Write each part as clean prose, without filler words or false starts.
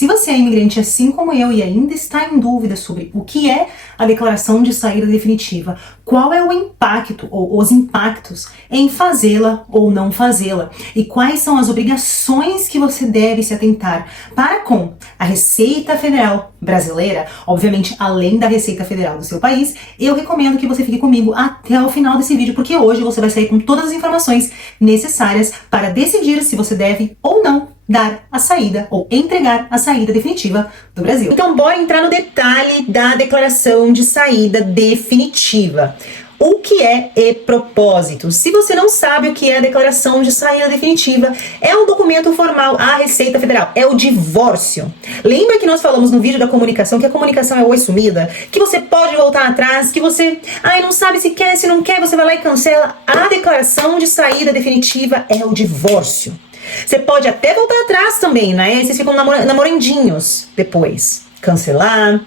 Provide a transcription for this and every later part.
Se você é imigrante assim como eu e ainda está em dúvida sobre o que é a declaração de saída definitiva, qual é o impacto ou os impactos em fazê-la ou não fazê-la e quais são as obrigações que você deve se atentar para com a Receita Federal brasileira, obviamente além da Receita Federal do seu país, eu recomendo que você fique comigo até o final desse vídeo, porque hoje você vai sair com todas as informações necessárias para decidir se você deve ou não dar a saída ou entregar a saída definitiva do Brasil. Então bora entrar no detalhe da declaração de saída definitiva. O que é e-propósito? Se você não sabe o que é a declaração de saída definitiva, é um documento formal à Receita Federal, é o divórcio. Lembra que nós falamos no vídeo da comunicação que a comunicação é oi sumida? Que você pode voltar atrás, que você não sabe se quer, se não quer, você vai lá e cancela. A declaração de saída definitiva é o divórcio. Você pode até voltar atrás também, né? Vocês ficam namorandinhos depois. Cancelar,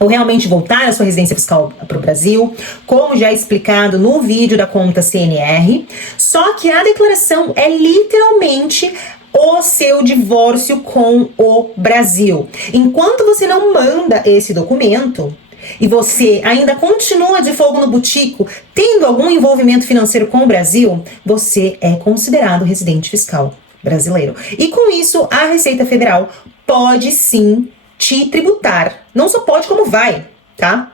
ou realmente voltar a sua residência fiscal para o Brasil, como já explicado no vídeo da conta CNR. Só que a declaração é literalmente o seu divórcio com o Brasil. Enquanto você não manda esse documento, e você ainda continua de fogo no butico, tendo algum envolvimento financeiro com o Brasil, você é considerado residente fiscal brasileiro. E com isso, a Receita Federal pode sim te tributar. Não só pode, como vai, tá?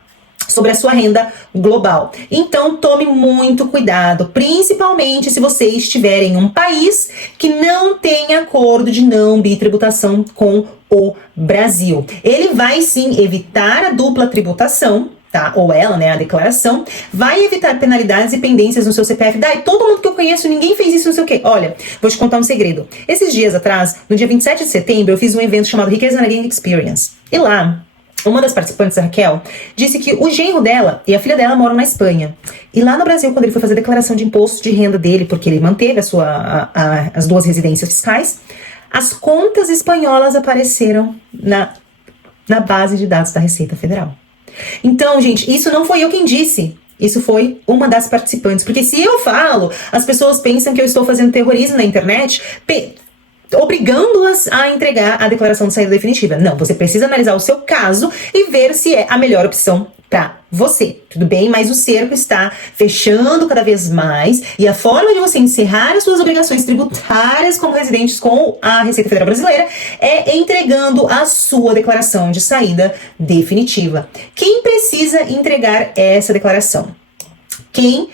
Sobre a sua renda global. Então tome muito cuidado, principalmente se você estiver em um país que não tem acordo de não bitributação com o Brasil. Ele vai sim evitar a dupla tributação, tá? Ou ela, né, a declaração, vai evitar penalidades e pendências no seu CPF. Dai, todo mundo que eu conheço, ninguém fez isso, não sei o quê. Olha, vou te contar um segredo. Esses dias atrás, no dia 27 de setembro, eu fiz um evento chamado Riqueza na Gringa Experience. E lá, uma das participantes, a Raquel, disse que o genro dela e a filha dela moram na Espanha. E lá no Brasil, quando ele foi fazer a declaração de imposto de renda dele, porque ele manteve as duas residências fiscais, as contas espanholas apareceram na base de dados da Receita Federal. Então, gente, isso não foi eu quem disse. Isso foi uma das participantes. Porque se eu falo, as pessoas pensam que eu estou fazendo terrorismo na internet, obrigando-as a entregar a declaração de saída definitiva. Não, você precisa analisar o seu caso e ver se é a melhor opção para você, tudo bem? Mas o cerco está fechando cada vez mais e a forma de você encerrar as suas obrigações tributárias como residentes com a Receita Federal Brasileira é entregando a sua declaração de saída definitiva. Quem precisa entregar essa declaração? Quem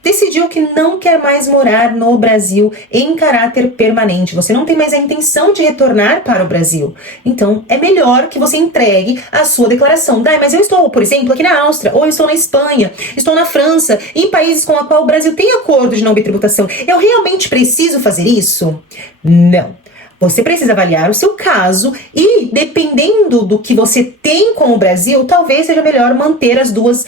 decidiu que não quer mais morar no Brasil em caráter permanente. Você não tem mais a intenção de retornar para o Brasil. Então, é melhor que você entregue a sua declaração. Dai, mas eu estou, por exemplo, aqui na Áustria, ou eu estou na Espanha, estou na França, em países com a qual o Brasil tem acordo de não bitributação. Eu realmente preciso fazer isso? Não. Você precisa avaliar o seu caso e, dependendo do que você tem com o Brasil, talvez seja melhor manter as duas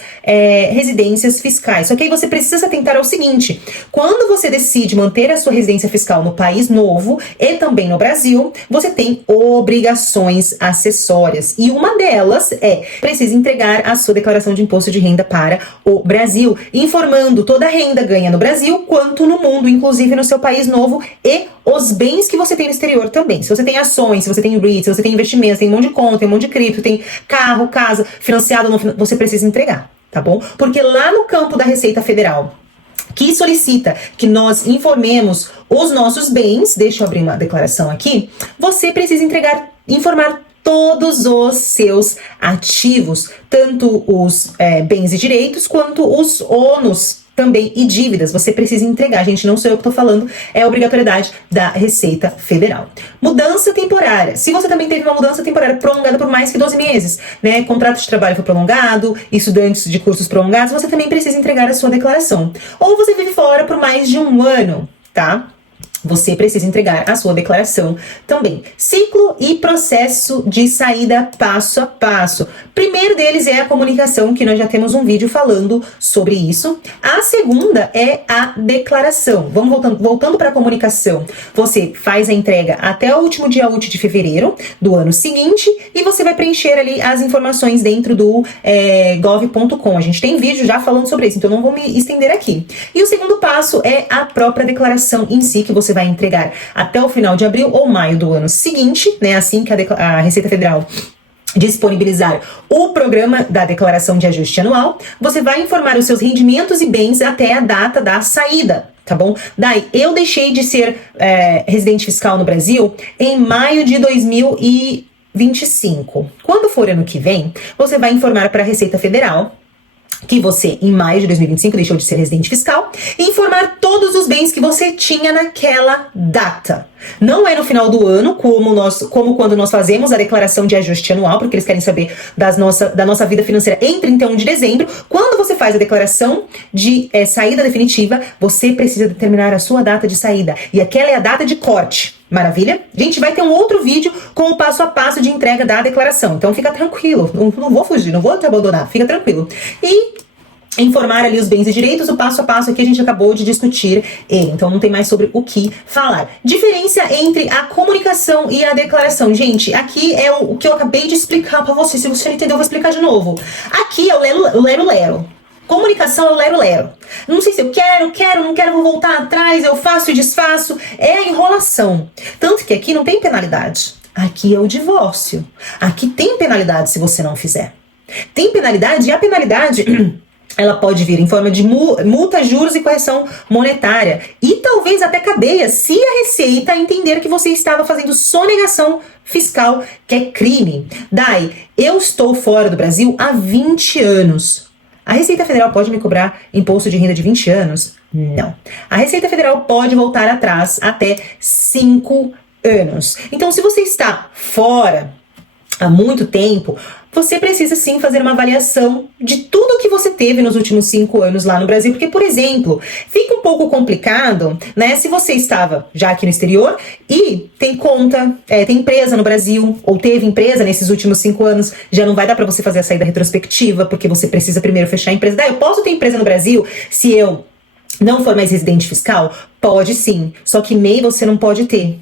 residências fiscais. Só que aí você precisa se atentar ao seguinte: quando você decide manter a sua residência fiscal no país novo e também no Brasil, você tem obrigações acessórias. E uma delas precisa entregar a sua declaração de imposto de renda para o Brasil, informando toda a renda ganha no Brasil quanto no mundo, inclusive no seu país novo, e os bens que você tem no exterior também. Se você tem ações, se você tem REITs, se você tem investimentos, tem um monte de conta, tem um monte de cripto, tem carro, casa, financiado ou não, você precisa entregar, tá bom? Porque lá no campo da Receita Federal, que solicita que nós informemos os nossos bens, deixa eu abrir uma declaração aqui, você precisa informar todos os seus ativos, tanto os bens e direitos, quanto os ônus também e dívidas. Você precisa entregar, gente, não sou eu que tô falando, é obrigatoriedade da Receita Federal. Mudança temporária. Se você também teve uma mudança temporária prolongada por mais que 12 meses, né, contrato de trabalho foi prolongado, estudantes de cursos prolongados, você também precisa entregar a sua declaração. Ou você vive fora por mais de um ano, tá? Você precisa entregar a sua declaração também. Ciclo e processo de saída passo a passo. Primeiro deles é a comunicação, que nós já temos um vídeo falando sobre isso. A segunda é a declaração. Vamos voltando para a comunicação. Você faz a entrega até o último dia útil de fevereiro do ano seguinte e você vai preencher ali as informações dentro do gov.com. A gente tem vídeo já falando sobre isso, então não vou me estender aqui. E o segundo passo é a própria declaração em si, que você você vai entregar até o final de abril ou maio do ano seguinte, né? Assim que a Receita Federal disponibilizar o programa da declaração de ajuste anual, você vai informar os seus rendimentos e bens até a data da saída, tá bom? Daí, eu deixei de ser residente fiscal no Brasil em maio de 2025. Quando for ano que vem, você vai informar para a Receita Federal que você, em maio de 2025, deixou de ser residente fiscal e informar todos os bens que você tinha naquela data. Não é no final do ano, como quando nós fazemos a declaração de ajuste anual, porque eles querem saber da nossa vida financeira em 31 de dezembro. Quando você faz a declaração de saída definitiva, você precisa determinar a sua data de saída. E aquela é a data de corte. Maravilha? A gente vai ter um outro vídeo com o passo a passo de entrega da declaração. Então fica tranquilo, não vou fugir, não vou te abandonar, fica tranquilo. E informar ali os bens e direitos, o passo a passo aqui a gente acabou de discutir ele, então não tem mais sobre o que falar. Diferença entre a comunicação e a declaração. Gente, aqui é o que eu acabei de explicar pra você. Se você não entendeu, eu vou explicar de novo. Aqui é o lero-lero. Comunicação é o lero-lero. Não sei se eu quero, não quero, vou voltar atrás, eu faço e desfaço. É a enrolação. Tanto que aqui não tem penalidade. Aqui é o divórcio. Aqui tem penalidade se você não fizer. Tem penalidade e a penalidade ela pode vir em forma de multa, juros e correção monetária. E talvez até cadeia, se a Receita entender que você estava fazendo sonegação fiscal, que é crime. Daí, eu estou fora do Brasil há 20 anos. A Receita Federal pode me cobrar imposto de renda de 20 anos? Não. A Receita Federal pode voltar atrás até 5 anos. Então, se você está fora há muito tempo, você precisa sim fazer uma avaliação de tudo que você teve nos últimos 5 anos lá no Brasil, porque, por exemplo, fica um pouco complicado, né, se você estava já aqui no exterior e tem conta, tem empresa no Brasil, ou teve empresa nesses últimos 5 anos, já não vai dar para você fazer a saída retrospectiva, porque você precisa primeiro fechar a empresa. Daí, eu posso ter empresa no Brasil se eu não for mais residente fiscal? Pode sim, só que MEI você não pode ter.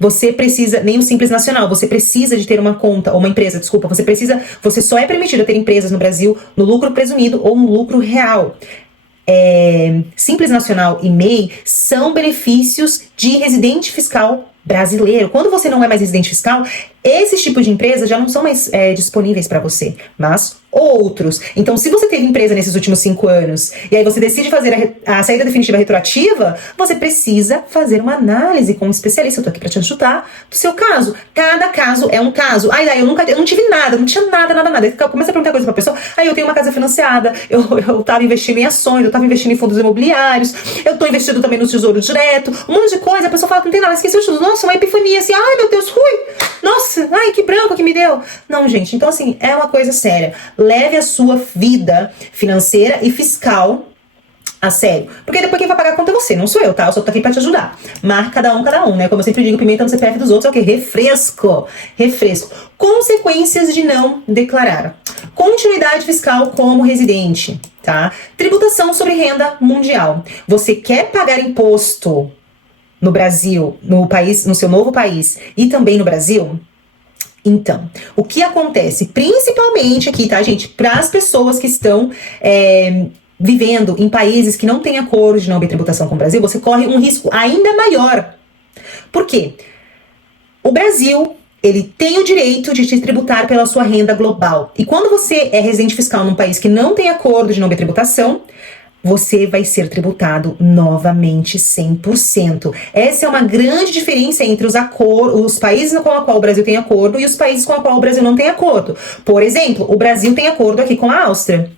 Você precisa, nem o Simples Nacional, você precisa de ter uma conta, ou uma empresa, desculpa, você só é permitido ter empresas no Brasil no lucro presumido ou no lucro real. Simples Nacional e MEI são benefícios de residente fiscal brasileiro. Quando você não é mais residente fiscal, esses tipos de empresas já não são mais disponíveis para você, mas outros. Então, se você teve empresa nesses últimos 5 anos e aí você decide fazer a saída definitiva retroativa, você precisa fazer uma análise com um especialista. Eu tô aqui para te ajudar do seu caso. Cada caso é um caso. Aí eu não tive nada, não tinha nada. Aí começa a perguntar coisa pra pessoa. Aí eu tenho uma casa financiada, eu tava investindo em ações, eu tava investindo em fundos imobiliários, eu tô investindo também no Tesouro Direto, um monte de coisa. A pessoa fala que não tem nada, esqueceu de tudo. Nossa, uma epifania assim, ai meu Deus, nossa, ai que branco que me deu. Não, gente, então assim, é uma coisa séria. Leve a sua vida financeira e fiscal a sério. Porque depois quem vai pagar a conta é você, não sou eu, tá? Eu só tô aqui pra te ajudar. Mas cada um, né? Como eu sempre digo, pimenta no CPF dos outros é o quê? Refresco. Consequências de não declarar. Continuidade fiscal como residente, tá? Tributação sobre renda mundial. Você quer pagar imposto no Brasil, no seu novo país e também no Brasil? Então, o que acontece? Principalmente aqui, tá, gente? Para as pessoas que estão vivendo em países que não têm acordo de não tributação com o Brasil, você corre um risco ainda maior. Por quê? O Brasil, ele tem o direito de te tributar pela sua renda global. E quando você é residente fiscal num país que não tem acordo de não tributação, você vai ser tributado novamente 100%. Essa é uma grande diferença entre os países com os quais o Brasil tem acordo e os países com os quais o Brasil não tem acordo. Por exemplo, o Brasil tem acordo aqui com a Áustria.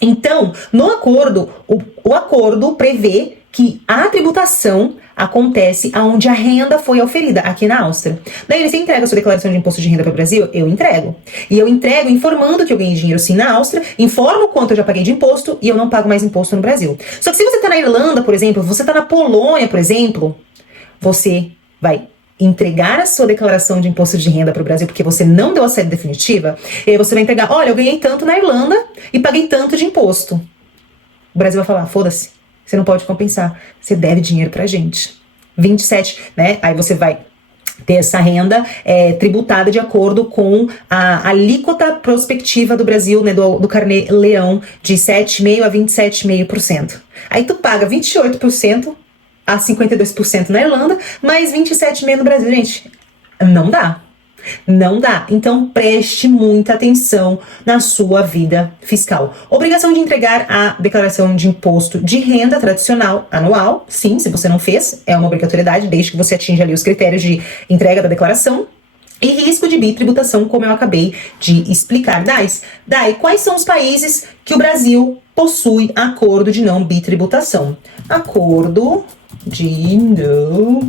Então, no acordo, o acordo prevê que a tributação acontece onde a renda foi oferida, aqui na Áustria. Daí você entrega a sua declaração de imposto de renda para o Brasil? Eu entrego. E eu entrego informando que eu ganhei dinheiro sim na Áustria, informo quanto eu já paguei de imposto e eu não pago mais imposto no Brasil. Só que se você está na Irlanda, por exemplo, você está na Polônia, por exemplo, você vai entregar a sua declaração de imposto de renda para o Brasil, porque você não deu a saída definitiva, e aí você vai entregar, olha, eu ganhei tanto na Irlanda e paguei tanto de imposto. O Brasil vai falar, foda-se, você não pode compensar, você deve dinheiro pra gente. 27, né? Aí você vai ter essa renda tributada de acordo com a alíquota prospectiva do Brasil, né, do Carnê Leão, de 7,5% a 27,5%. Aí tu paga 28% a 52% na Irlanda, mais 27,5% no Brasil. Gente, não dá. Não dá. Então preste muita atenção na sua vida fiscal. Obrigação de entregar a declaração de imposto de renda tradicional anual. Sim, se você não fez, é uma obrigatoriedade, desde que você atinja ali os critérios de entrega da declaração. E risco de bitributação, como eu acabei de explicar. Dai, quais são os países que o Brasil possui acordo de não bitributação? Acordo de não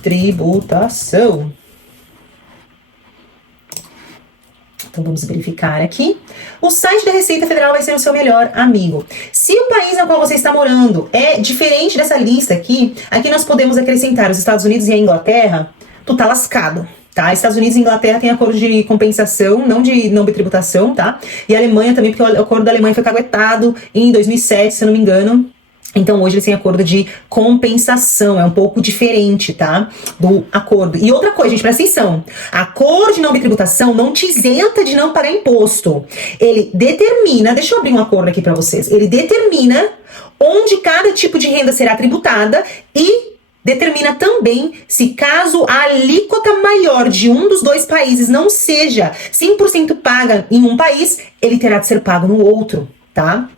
bitributação. Então vamos verificar aqui. O site da Receita Federal vai ser o seu melhor amigo. Se o país no qual você está morando é diferente dessa lista aqui nós podemos acrescentar os Estados Unidos e a Inglaterra, tu tá lascado. Tá? Estados Unidos e Inglaterra têm acordo de compensação, não de não bitributação, tá? E a Alemanha também, porque o acordo da Alemanha foi caguetado em 2007, se eu não me engano. Então hoje eles têm acordo de compensação, é um pouco diferente, tá? Do acordo. E outra coisa, gente, presta atenção. Acordo de não bitributação não te isenta de não pagar imposto. Ele determina, deixa eu abrir um acordo aqui pra vocês. Ele determina onde cada tipo de renda será tributada e determina também se caso a alíquota maior de um dos dois países não seja 100% paga em um país, ele terá de ser pago no outro, tá?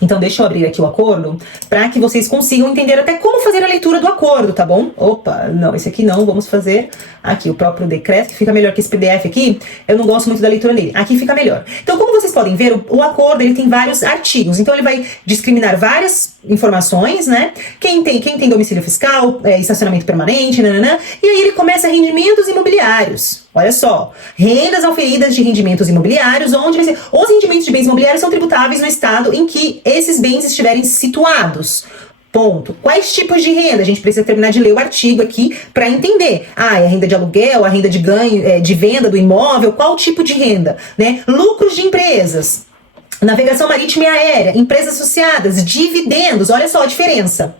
Então deixa eu abrir aqui o acordo para que vocês consigam entender até como fazer a leitura do acordo, tá bom? Opa, não, esse aqui não, vamos fazer aqui o próprio decreto, que fica melhor que esse PDF aqui. Eu não gosto muito da leitura dele, aqui fica melhor. Então, como vocês podem ver, o acordo ele tem vários artigos, então ele vai discriminar várias informações, né? Quem tem domicílio fiscal, estacionamento permanente, nananã, e aí ele começa rendimentos imobiliários. Olha só, rendas auferidas de rendimentos imobiliários, onde os rendimentos de bens imobiliários são tributáveis no estado em que esses bens estiverem situados. Ponto. Quais tipos de renda? A gente precisa terminar de ler o artigo aqui para entender. É a renda de aluguel, a renda de ganho, de venda do imóvel, qual tipo de renda, né? Lucros de empresas, navegação marítima e aérea, empresas associadas, dividendos, olha só a diferença.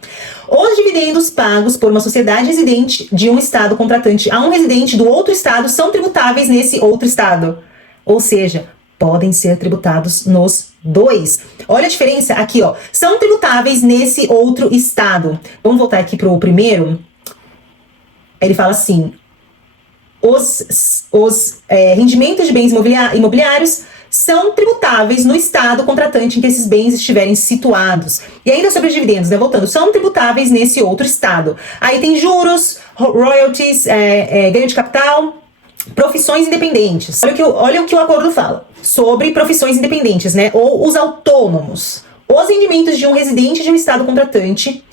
Os dividendos pagos por uma sociedade residente de um estado contratante a um residente do outro estado são tributáveis nesse outro estado. Ou seja, podem ser tributados nos dois. Olha a diferença aqui, ó. São tributáveis nesse outro estado. Vamos voltar aqui pro primeiro. Ele fala assim: os rendimentos de bens imobiliários são tributáveis no estado contratante em que esses bens estiverem situados. E ainda sobre os dividendos, né, voltando, são tributáveis nesse outro estado. Aí tem juros, royalties, ganho de capital, profissões independentes. Olha o que o acordo fala sobre profissões independentes, né, ou os autônomos. Os rendimentos de um residente de um estado contratante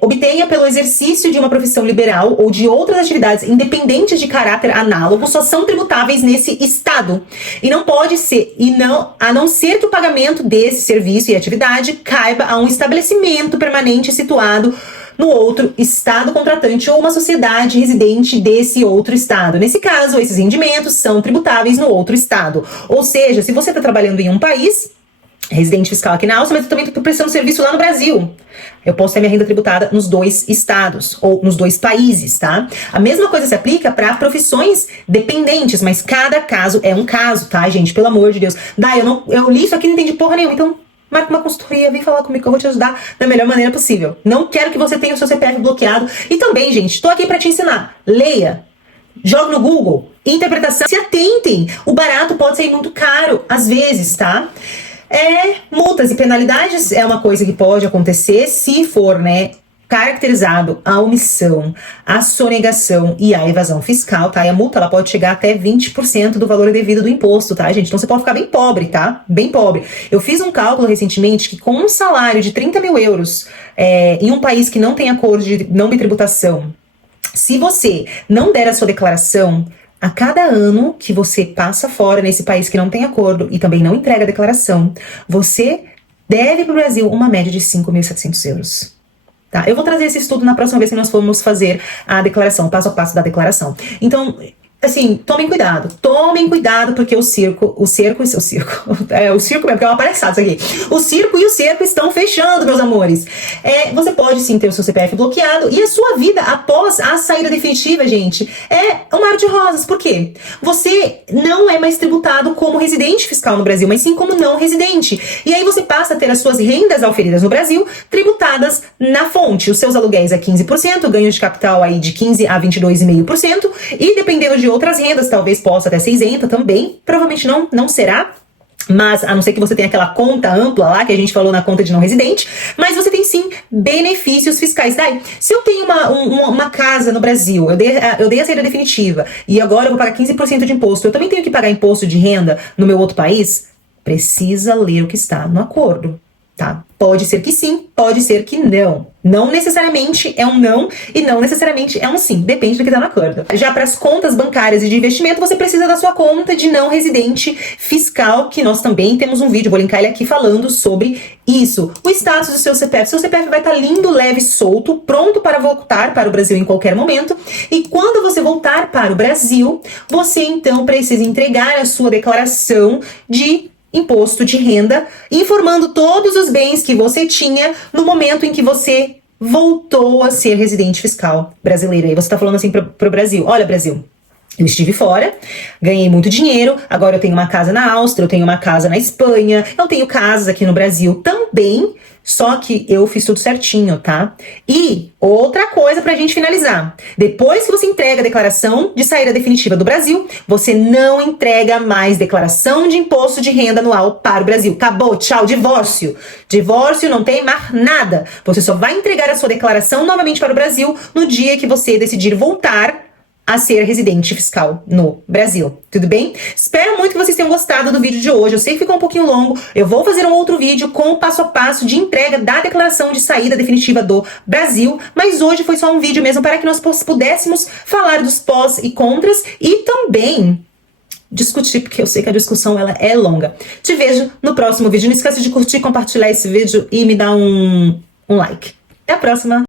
obtenha pelo exercício de uma profissão liberal ou de outras atividades independentes de caráter análogo só são tributáveis nesse estado. E não pode ser, a não ser que o pagamento desse serviço e atividade caiba a um estabelecimento permanente situado no outro estado contratante ou uma sociedade residente desse outro estado. Nesse caso, esses rendimentos são tributáveis no outro estado. Ou seja, se você está trabalhando em um país, residente fiscal aqui na Áustria, mas eu também estou prestando serviço lá no Brasil, eu posso ter minha renda tributada nos dois estados, ou nos dois países, tá? A mesma coisa se aplica para profissões dependentes, mas cada caso é um caso, tá, gente? Pelo amor de Deus. Eu li isso aqui e não entendi porra nenhuma, então marca uma consultoria, vem falar comigo que eu vou te ajudar da melhor maneira possível. Não quero que você tenha o seu CPF bloqueado. E também, gente, estou aqui para te ensinar. Leia, joga no Google, interpretação. Se atentem, o barato pode sair muito caro, às vezes, tá? Multas e penalidades é uma coisa que pode acontecer se for, né, caracterizado a omissão, a sonegação e a evasão fiscal, tá? E a multa, ela pode chegar até 20% do valor devido do imposto, tá, gente? Então você pode ficar bem pobre, tá? Bem pobre. Eu fiz um cálculo recentemente que com um salário de 30 mil euros em um país que não tem acordo de não bitributação, se você não der a sua declaração, a cada ano que você passa fora nesse país que não tem acordo e também não entrega a declaração, você deve para o Brasil uma média de 5.700 euros. Tá? Eu vou trazer esse estudo na próxima vez que nós formos fazer a declaração, passo a passo da declaração. Então, assim, tomem cuidado, porque o circo mesmo, porque é uma palhaçada isso aqui. O circo e o cerco estão fechando, meus amores. Você pode sim ter o seu CPF bloqueado e a sua vida após a saída definitiva, gente, é um mar de rosas. Por quê? Você não é mais tributado como residente fiscal no Brasil, mas sim como não residente. E aí você passa a ter as suas rendas auferidas no Brasil tributadas na fonte. Os seus aluguéis a 15%, ganhos de capital aí de 15 a 22,5%, e dependendo de outras rendas, talvez possa até ser isenta também, provavelmente não será, mas a não ser que você tenha aquela conta ampla lá, que a gente falou na conta de não residente, mas você tem sim benefícios fiscais. Daí, se eu tenho uma casa no Brasil, eu dei a saída definitiva, e agora eu vou pagar 15% de imposto, eu também tenho que pagar imposto de renda no meu outro país? Precisa ler o que está no acordo, tá? Pode ser que sim, pode ser que não. Não necessariamente é um não e não necessariamente é um sim. Depende do que está no acordo. Já para as contas bancárias e de investimento, você precisa da sua conta de não residente fiscal, que nós também temos um vídeo, vou linkar ele aqui falando sobre isso. O status do seu CPF. Seu CPF vai estar lindo, leve, solto, pronto para voltar para o Brasil em qualquer momento. E quando você voltar para o Brasil, você então precisa entregar a sua declaração de imposto de renda, informando todos os bens que você tinha no momento em que você voltou a ser residente fiscal brasileiro. Aí você tá falando assim pro Brasil: olha, Brasil, eu estive fora, ganhei muito dinheiro, agora eu tenho uma casa na Áustria, eu tenho uma casa na Espanha, eu tenho casas aqui no Brasil também, só que eu fiz tudo certinho, tá? E outra coisa pra gente finalizar: depois que você entrega a declaração de saída definitiva do Brasil, você não entrega mais declaração de imposto de renda anual para o Brasil. Acabou, tchau, divórcio. Divórcio, não tem mais nada. Você só vai entregar a sua declaração novamente para o Brasil no dia que você decidir voltar a ser residente fiscal no Brasil, tudo bem? Espero muito que vocês tenham gostado do vídeo de hoje. Eu sei que ficou um pouquinho longo, eu vou fazer um outro vídeo com o passo a passo de entrega da declaração de saída definitiva do Brasil, mas hoje foi só um vídeo mesmo para que nós pudéssemos falar dos pós e contras e também discutir, porque eu sei que a discussão ela é longa. Te vejo no próximo vídeo. Não esqueça de curtir, compartilhar esse vídeo e me dar um like. Até a próxima!